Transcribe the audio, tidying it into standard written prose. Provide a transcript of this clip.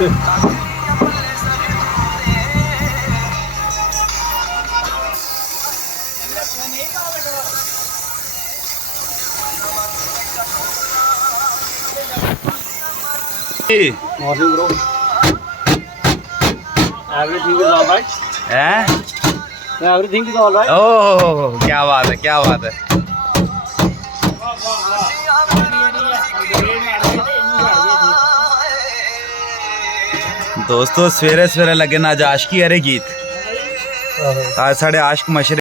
Morning, bro. Everything is all right. Everything is all right. ओह क्या बात है, क्या बात है। दोस्तों सवेरे सवेरे लगे ना आज आशिकी अरे गीत आज साढ़े आशिक मशरे